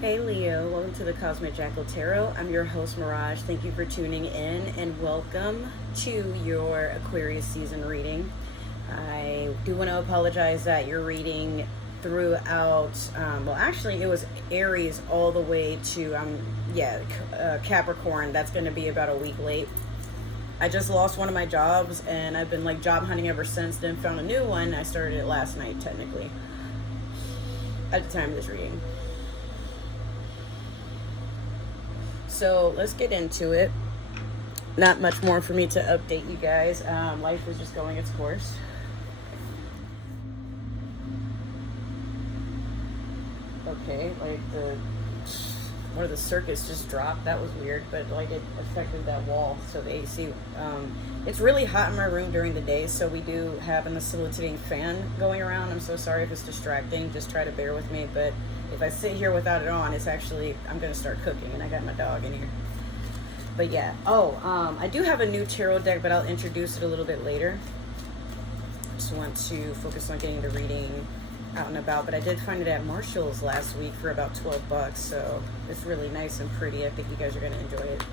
Hey Leo, welcome to the Cosmic Jackal Tarot. I'm your host Mirage. Thank you for tuning in and welcome to your Aquarius season reading. I do want to apologize that you're reading throughout, well actually it was Aries all the way to, Capricorn. That's going to be about a week late. I just lost one of my jobs and I've been like job hunting ever since, then found a new one. I started it last night technically, at the time of this reading. So let's get into it. Not much more for me to update you guys. Life is just going its course. Okay, like one of the circuits just dropped. That was weird, but like it affected that wall. So the AC, it's really hot in my room during the day, so we do have an oscillating fan going around. I'm so sorry if it's distracting. Just try to bear with me, but if I sit here without it on, it's actually, I'm going to start cooking, and I got my dog in here. But yeah. I do have a new tarot deck, but I'll introduce it a little bit later. Just want to focus on getting the reading out and about, but I did find it at Marshall's last week for about $12, so it's really nice and pretty. I think you guys are going to enjoy it.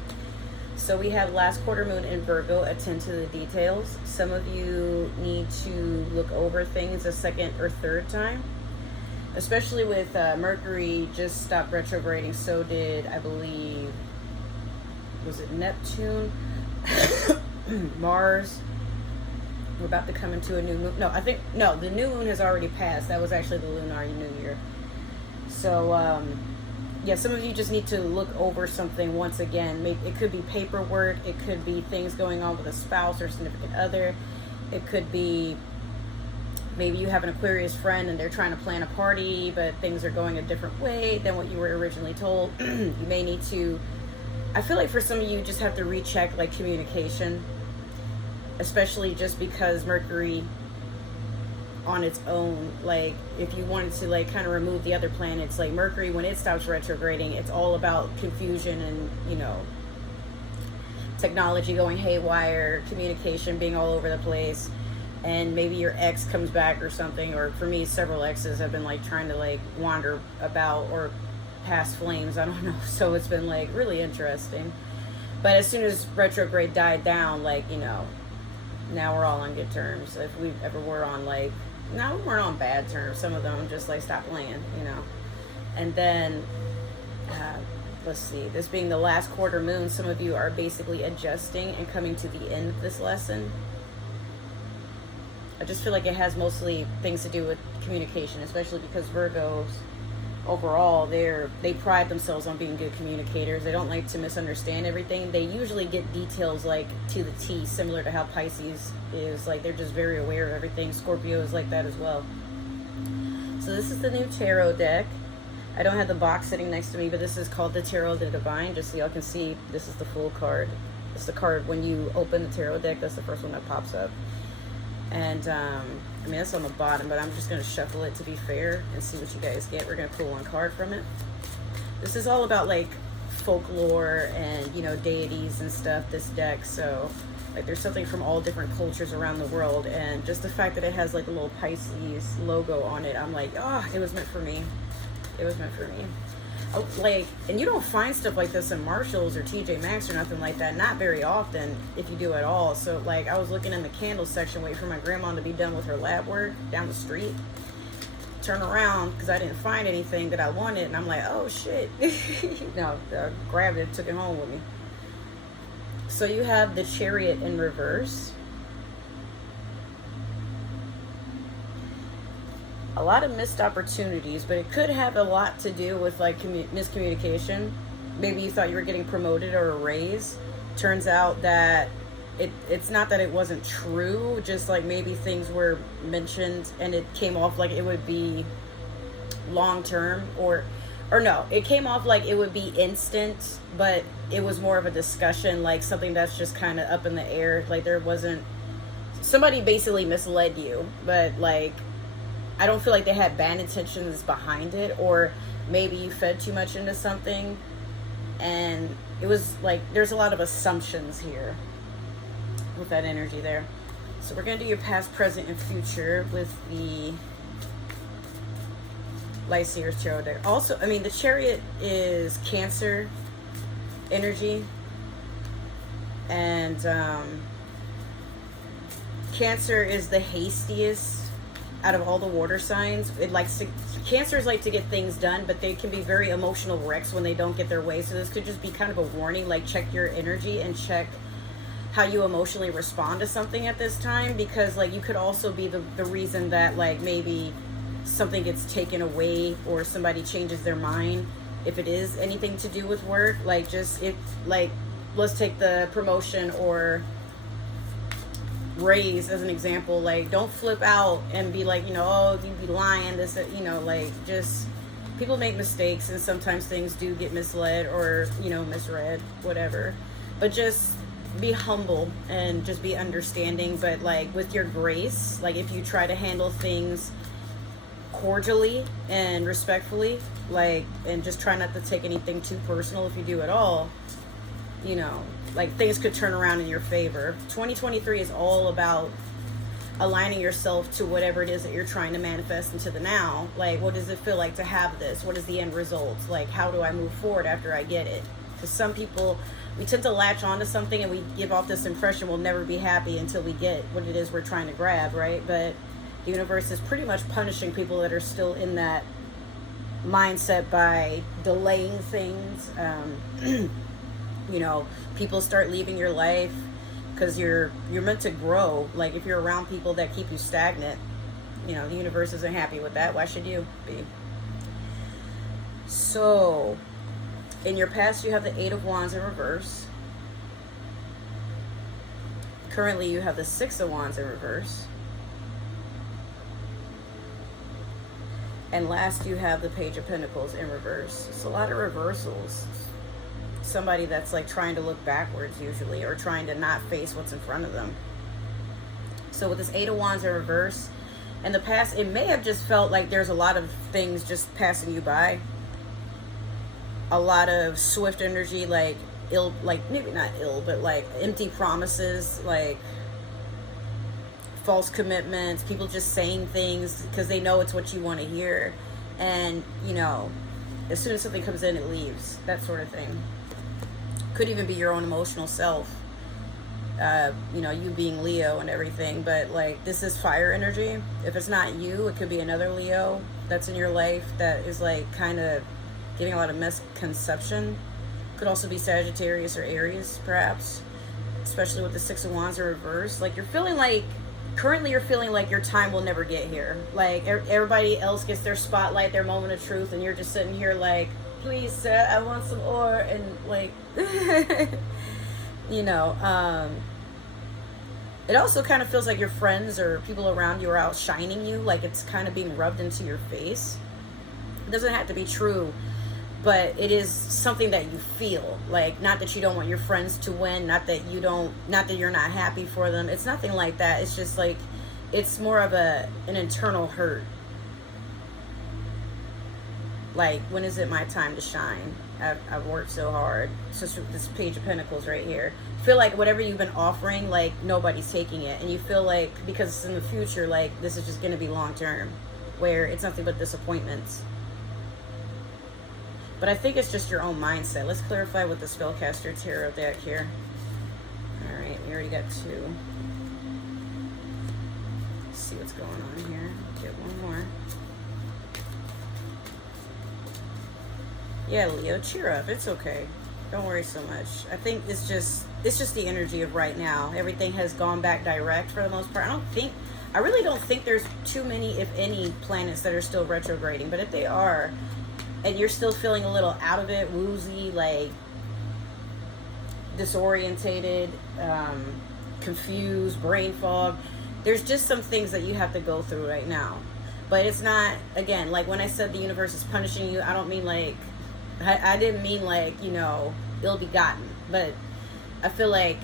So we have last quarter moon in Virgo. Attend to the details. Some of you need to look over things a second or third time, especially with Mercury just stopped retrograding. So did, I believe, was it Neptune? Mars. We're about to come into a new moon. No, the new moon has already passed. That was actually the lunar new year. So, some of you just need to look over something once again. It could be paperwork. It could be things going on with a spouse or significant other. It could be maybe you have an Aquarius friend and they're trying to plan a party, but things are going a different way than what you were originally told. You may need to, I feel like for some of you, just have to recheck like communication, especially just because Mercury on its own, like if you wanted to like kind of remove the other planets, like Mercury, when it stops retrograding, it's all about confusion and, technology going haywire, communication being all over the place. And maybe your ex comes back or something, or for me, several exes have been like trying to like wander about or past flames, I don't know. So it's been like really interesting. But as soon as retrograde died down, like, now we're all on good terms. If we ever were on like, no, we weren't on bad terms. Some of them just like stopped playing, And then, let's see, this being the last quarter moon, some of you are basically adjusting and coming to the end of this lesson. I just feel like it has mostly things to do with communication, especially because Virgos overall, they pride themselves on being good communicators. They don't like to misunderstand everything. They usually get details like to the T, similar to how Pisces is. Like they're just very aware of everything. Scorpio is like that as well. So this is the new tarot deck. I don't have the box sitting next to me, but this is called the Tarot of the Divine. Just so y'all can see, this is the full card. It's the card when you open the tarot deck. That's the first one that pops up. And that's on the bottom, but I'm just going to shuffle it to be fair and see what you guys get. We're going to pull one card from it. This is all about like folklore and, deities and stuff, this deck. So like there's something from all different cultures around the world. And just the fact that it has like a little Pisces logo on it, I'm like, it was meant for me. It was meant for me. And you don't find stuff like this in Marshall's or TJ Maxx or nothing like that. Not very often, if you do at all. So like I was looking in the candle section, waiting for my grandma to be done with her lab work down the street. Turn around because I didn't find anything that I wanted, and I'm like, oh shit. No, I grabbed it, took it home with me. So you have the Chariot in reverse. A lot of missed opportunities, but it could have a lot to do with like miscommunication. Maybe you thought you were getting promoted or a raise. Turns out that it's not that it wasn't true, just like maybe things were mentioned and it came off like it would be long term, or no, it came off like it would be instant, but it was more of a discussion, like something that's just kind of up in the air. Like there wasn't, somebody basically misled you, but like I don't feel like they had bad intentions behind it, or maybe you fed too much into something and it was like there's a lot of assumptions here with that energy there. So we're going to do your past, present, and future with the Light Seers Tarot deck. Also, I mean, the Chariot is Cancer energy. And Cancer is the hastiest out of all the water signs. Cancers like to get things done, but they can be very emotional wrecks when they don't get their way. So this could just be kind of a warning, like check your energy and check how you emotionally respond to something at this time, because like you could also be the reason that like maybe something gets taken away or somebody changes their mind if it is anything to do with work. Like just if like let's take the promotion or raise as an example. Like don't flip out and be like, you know, oh, you'd be lying, this, you know, like just people make mistakes and sometimes things do get misled or, you know, misread, whatever. But just be humble and just be understanding, but like with your grace. Like if you try to handle things cordially and respectfully, like, and just try not to take anything too personal if you do at all, you know, like things could turn around in your favor. 2023 is all about aligning yourself to whatever it is that you're trying to manifest into the now. Like, what does it feel like to have this? What is the end result? Like, how do I move forward after I get it? Because some people, we tend to latch onto something and we give off this impression we'll never be happy until we get what it is we're trying to grab, right? But the universe is pretty much punishing people that are still in that mindset by delaying things. You know, people start leaving your life because you're meant to grow. Like if you're around people that keep you stagnant, you know, the universe isn't happy with that. Why should you be? So in your past, you have the 8 of Wands in reverse. Currently, you have the 6 of Wands in reverse. And last, you have the Page of Pentacles in reverse. It's a lot of reversals. Somebody that's like trying to look backwards usually, or trying to not face what's in front of them. So with this 8 of Wands in reverse, in the past, it may have just felt like there's a lot of things just passing you by. A lot of swift energy, like ill, like maybe not ill, but like empty promises, like false commitments, people just saying things because they know it's what you want to hear. And, you know, as soon as something comes in, it leaves, that sort of thing. Could even be your own emotional self, you know, you being Leo and everything. But like, this is fire energy. If it's not you, it could be another Leo that's in your life that is like kind of giving a lot of misconception. Could also be Sagittarius or Aries, perhaps, especially with the 6 of Wands in reverse. Like you're feeling like, currently you're feeling like your time will never get here. Like everybody else gets their spotlight, their moment of truth, and you're just sitting here like, please, sir, I want some ore. And like, you know, it also kind of feels like your friends or people around you are outshining you. Like it's kind of being rubbed into your face. It doesn't have to be true, but it is something that you feel. Like, not that you don't want your friends to win, not that you're not happy for them. It's nothing like that. It's just like, it's more of an internal hurt. Like, when is it my time to shine? I've worked so hard. So this Page of Pentacles right here. Feel like whatever you've been offering, like nobody's taking it. And you feel like, because it's in the future, like this is just going to be long term, where it's nothing but disappointments. But I think it's just your own mindset. Let's clarify with the Spellcaster Tarot deck here. Alright, we already got 2. Let's see what's going on here. Get one more. Yeah, Leo, cheer up. It's okay. Don't worry so much. I think it's just the energy of right now. Everything has gone back direct for the most part. I really don't think there's too many, if any, planets that are still retrograding. But if they are, and you're still feeling a little out of it, woozy, like disorientated, confused, brain fog, there's just some things that you have to go through right now. But it's not, again, like when I said the universe is punishing you, I don't mean like, I didn't mean like, you know, ill-begotten. But I feel like,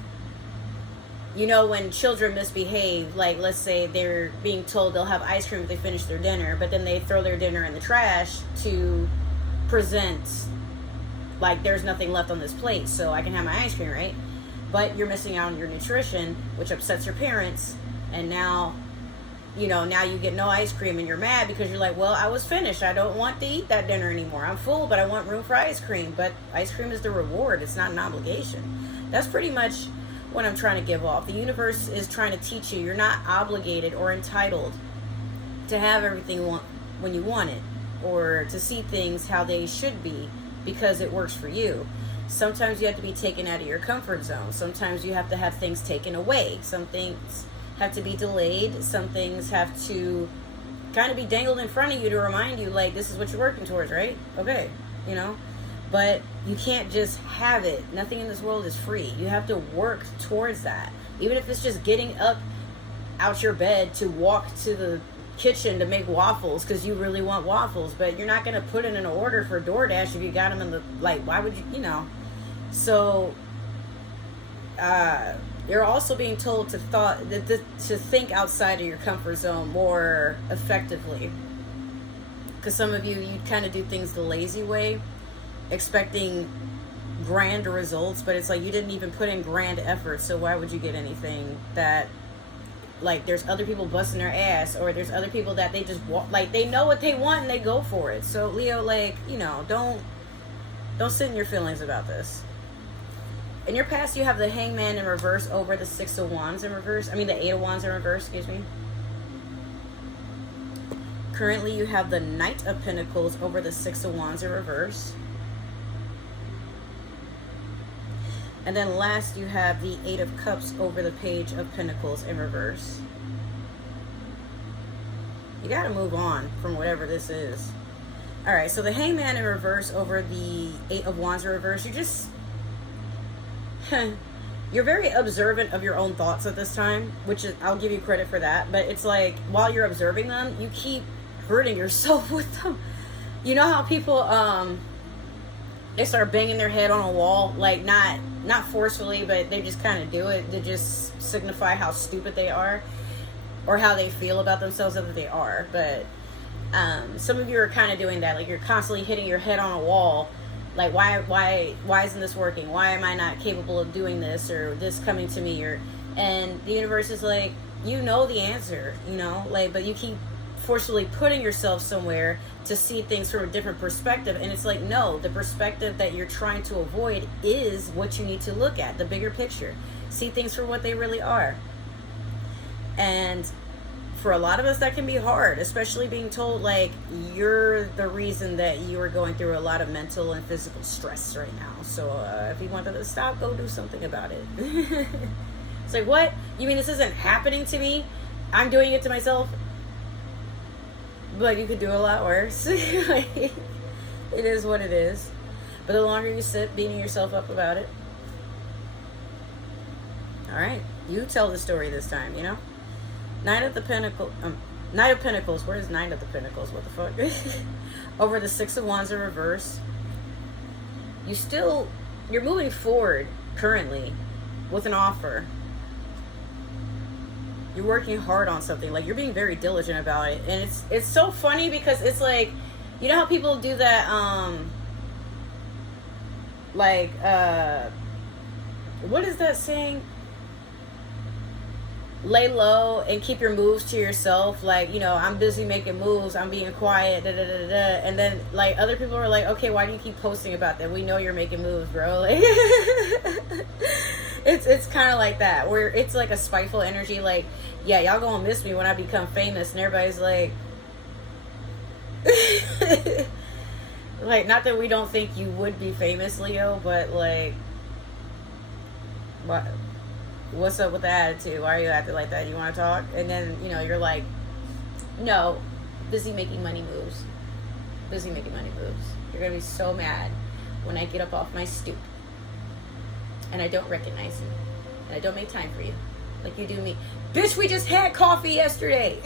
you know, when children misbehave, like let's say they're being told they'll have ice cream if they finish their dinner, but then they throw their dinner in the trash to present like there's nothing left on this plate so I can have my ice cream, right? But you're missing out on your nutrition, which upsets your parents, and now you know, now you get no ice cream and you're mad because you're like, well, I was finished. I don't want to eat that dinner anymore. I'm full, but I want room for ice cream. But ice cream is the reward. It's not an obligation. That's pretty much what I'm trying to give off. The universe is trying to teach you you're not obligated or entitled to have everything when you want it, or to see things how they should be because it works for you. Sometimes you have to be taken out of your comfort zone. Sometimes you have to have things taken away. Some things have to be delayed. Some things have to kind of be dangled in front of you to remind you, like, this is what you're working towards, right? Okay, you know? But you can't just have it. Nothing in this world is free. You have to work towards that. Even if it's just getting up out your bed to walk to the kitchen to make waffles because you really want waffles, but you're not going to put in an order for Doordash if you got them in the, like, why would you, you know? So you're also being told to think outside of your comfort zone more effectively, because some of you kind of do things the lazy way, expecting grand results, but it's like you didn't even put in grand effort, so why would you get anything that, like, there's other people busting their ass, or there's other people that they just want, like, they know what they want and they go for it. So Leo, like, you know, don't sit in your feelings about this. In your past, you have the Hangman in reverse over the Six of Wands in reverse. I mean, the Eight of Wands in reverse, excuse me. Currently, you have the Knight of Pentacles over the Six of Wands in reverse. And then last, you have the Eight of Cups over the Page of Pentacles in reverse. You gotta move on from whatever this is. All right, so the Hangman in reverse over the Eight of Wands in reverse, you're very observant of your own thoughts at this time, which is, I'll give you credit for that. But it's like, while you're observing them, you keep hurting yourself with them. You know how people, they start banging their head on a wall, like not forcefully, but they just kind of do it to just signify how stupid they are, or how they feel about themselves that they are. But some of you are kind of doing that, like you're constantly hitting your head on a wall, like why isn't this working? Why am I not capable of doing this, or this coming to me? Or, and the universe is like, you know the answer, you know, like, but you keep forcefully putting yourself somewhere to see things from a different perspective. And it's like, no, the perspective that you're trying to avoid is what you need to look at, the bigger picture. See things for what they really are. And for a lot of us, that can be hard, especially being told, like, you're the reason that you are going through a lot of mental and physical stress right now. So if you want to stop, go do something about it. It's like, what? You mean this isn't happening to me? I'm doing it to myself? But you could do a lot worse. It is what it is. But the longer you sit beating yourself up about it, all right, you tell the story this time, you know? Knight of Pentacles. Where is Knight of the Pentacles? What the fuck? Over the Six of Wands in reverse. You're moving forward currently with an offer. You're working hard on something, like you're being very diligent about it. And it's so funny because it's like, you know how people do that, what is that saying? Lay low and keep your moves to yourself. Like, you know, I'm busy making moves, I'm being quiet, and then, like, other people are like, okay, why do you keep posting about that? We know you're making moves, bro. Like, it's kind of like that, where it's like a spiteful energy, like, yeah, y'all gonna miss me when I become famous. And everybody's like, like, not that we don't think you would be famous, Leo, but like, what? What's up with the attitude? Why are you acting like that? You want to talk? And then, you know, you're like, no, busy making money moves. Busy making money moves. You're going to be so mad when I get up off my stoop and I don't recognize you and I don't make time for you like you do me. Bitch, we just had coffee yesterday.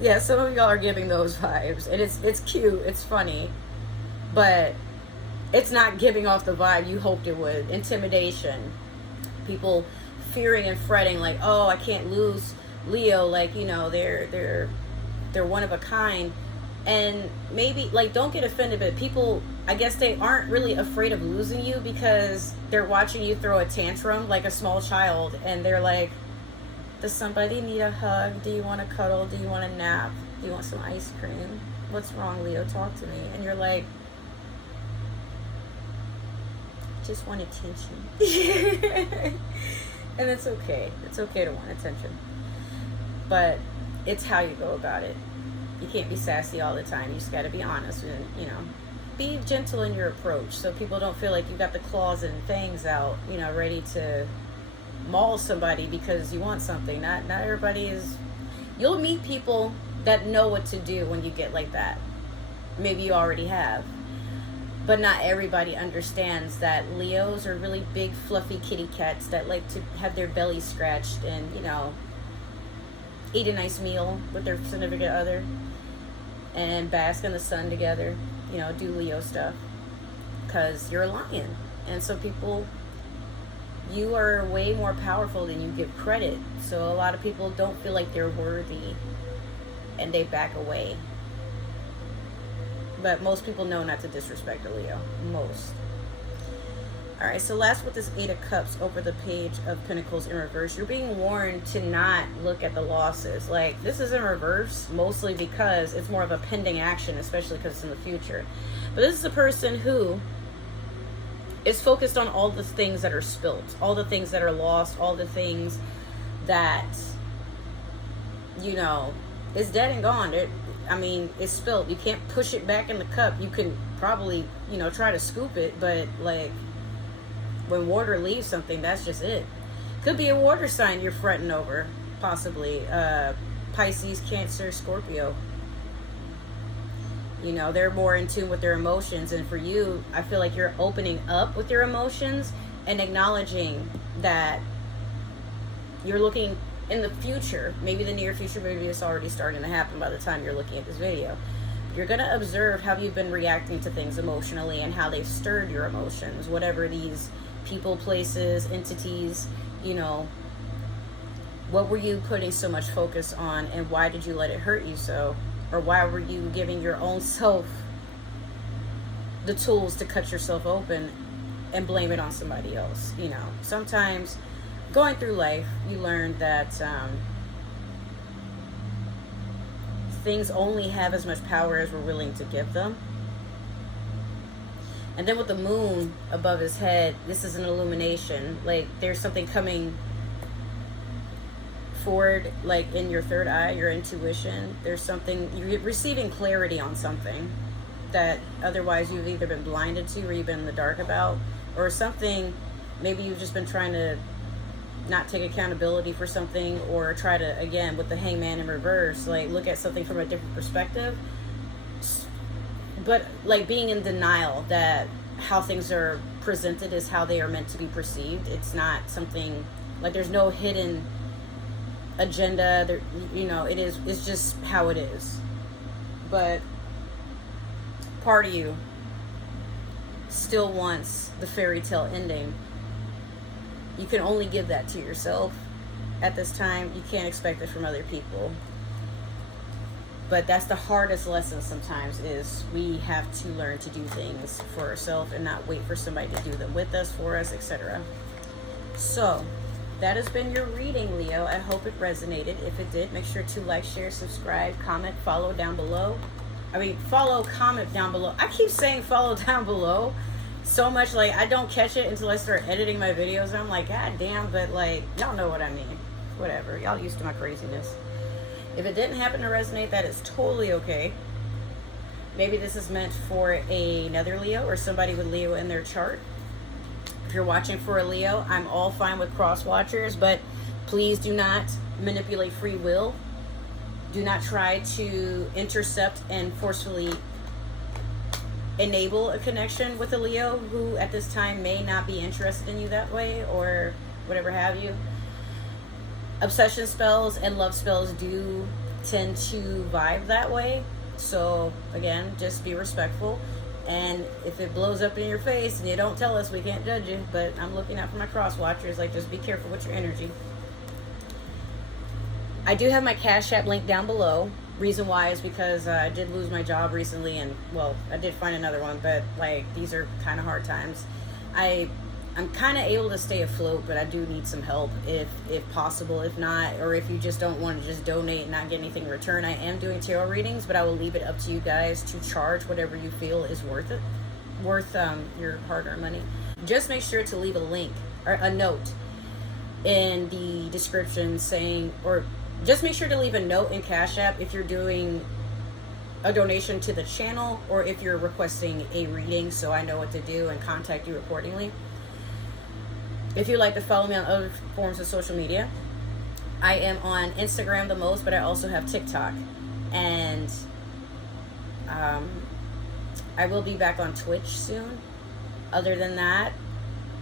Yeah, some of y'all are giving those vibes, and it's cute, it's funny, but it's not giving off the vibe you hoped it would. Intimidation. People fearing and fretting, like, oh, I can't lose Leo, like, you know, they're one of a kind. And maybe, like, don't get offended, but people, I guess they aren't really afraid of losing you because they're watching you throw a tantrum like a small child, and they're like, does somebody need a hug? Do you want to cuddle? Do you want a nap? Do you want some ice cream? What's wrong, Leo? Talk to me. And you're like, just want attention. And it's okay. It's okay to want attention. But it's how you go about it. You can't be sassy all the time. You just got to be honest and, you know, be gentle in your approach so people don't feel like you got the claws and fangs out, you know, ready to maul somebody because you want something. Not everybody is. You'll meet people that know what to do when you get like that. Maybe you already have. But not everybody understands that Leos are really big, fluffy kitty cats that like to have their belly scratched and, you know, eat a nice meal with their significant other and bask in the sun together, you know, do Leo stuff. Because you're a lion. And so people, you are way more powerful than you give credit. So a lot of people don't feel like they're worthy and they back away. But most people know not to disrespect a Leo. Most. Alright, so last with this 8 of Cups over the Page of Pentacles in reverse. You're being warned to not look at the losses. Like, this is in reverse mostly because it's more of a pending action, especially because it's in the future. But this is a person who is focused on all the things that are spilt, all the things that are lost, all the things that, you know, is dead and gone. It's spilt. You can't push it back in the cup. You can probably, you know, try to scoop it, but like when water leaves something, that's just it. Could be a water sign you're fretting over, possibly. Pisces, Cancer, Scorpio. You know, they're more in tune with their emotions. And for you, I feel like you're opening up with your emotions and acknowledging that you're looking in the future, maybe the near future, maybe it's already starting to happen by the time you're looking at this video. You're going to observe how you've been reacting to things emotionally and how they've stirred your emotions, whatever these people, places, entities, you know, what were you putting so much focus on and why did you let it hurt you so? Or why were you giving your own self the tools to cut yourself open and blame it on somebody else? You know, sometimes going through life, you learn that things only have as much power as we're willing to give them. And then with the moon above his head, this is an illumination. Like, there's something coming forward, like in your third eye, your intuition. There's something, you're receiving clarity on something that otherwise you've either been blinded to or you've been in the dark about, or something maybe you've just been trying to not take accountability for something, or try to, again, with the Hangman in reverse, like look at something from a different perspective, but like being in denial that how things are presented is how they are meant to be perceived. It's not something like, there's no hidden agenda there, you know, it's just how it is. But part of you still wants the fairy tale ending. You can only give that to yourself at this time. You can't expect it from other people. But that's the hardest lesson sometimes, is we have to learn to do things for ourselves and not wait for somebody to do them with us, for us, etc. So that has been your reading, Leo. I hope it resonated. If it did, make sure to like, share, subscribe, comment, follow down below. Follow, comment down below. I keep saying follow down below so much, like I don't catch it until I start editing my videos, and I'm like, god damn, but like, y'all know what I mean. Whatever, y'all used to my craziness. If it didn't happen to resonate, that is totally okay. Maybe this is meant for another Leo or somebody with Leo in their chart. If you're watching for a Leo, I'm all fine with cross watchers, but please do not manipulate free will. Do not try to intercept and forcefully enable a connection with a Leo who at this time may not be interested in you that way, or whatever have you. Obsession spells and love spells do tend to vibe that way. So again, just be respectful. And if it blows up in your face and you don't tell us, we can't judge you. But I'm looking out for my cross watchers. Like, just be careful with your energy. I do have my Cash App link down below. Reason why is because I did lose my job recently, and well, I did find another one, but like these are kind of hard times. I'm kind of able to stay afloat, but I do need some help if possible. If not, or if you just don't want to just donate and not get anything in return, I am doing tarot readings, but I will leave it up to you guys to charge whatever you feel is worth it, worth your hard-earned money. Just make sure to leave a link or a note in the description saying, or just make sure to leave a note in Cash App if you're doing a donation to the channel or if you're requesting a reading, so I know what to do and contact you accordingly. If you'd like to follow me on other forms of social media, I am on Instagram the most, but I also have TikTok. And I will be back on Twitch soon. Other than that,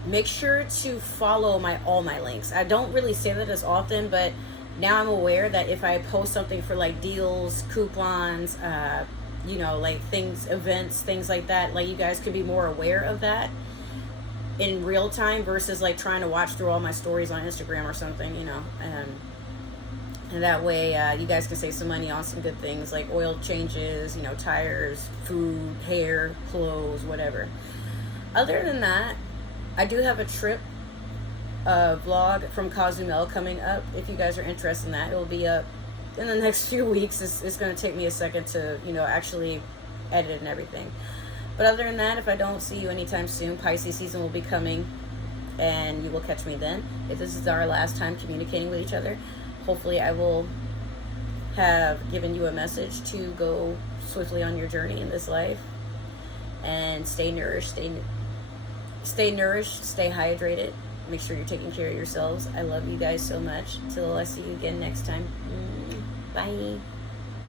make sure to follow all my links. I don't really say that as often, but now I'm aware that if I post something for like deals, coupons, like events, things like that, like you guys could be more aware of that in real time versus like trying to watch through all my stories on Instagram or something, and that way you guys can save some money on some good things like oil changes, tires, food, hair, clothes, whatever. Other than that, I do have a trip vlog from Cozumel coming up. If you guys are interested in that, it will be up in the next few weeks. It's going to take me a second to actually edit and everything. But other than that, if I don't see you anytime soon, Pisces season will be coming, and you will catch me then. If this is our last time communicating with each other, hopefully I will have given you a message to go swiftly on your journey in this life and stay nourished, stay hydrated. Make sure you're taking care of yourselves. I love you guys so much. Till I see you again next time. Bye.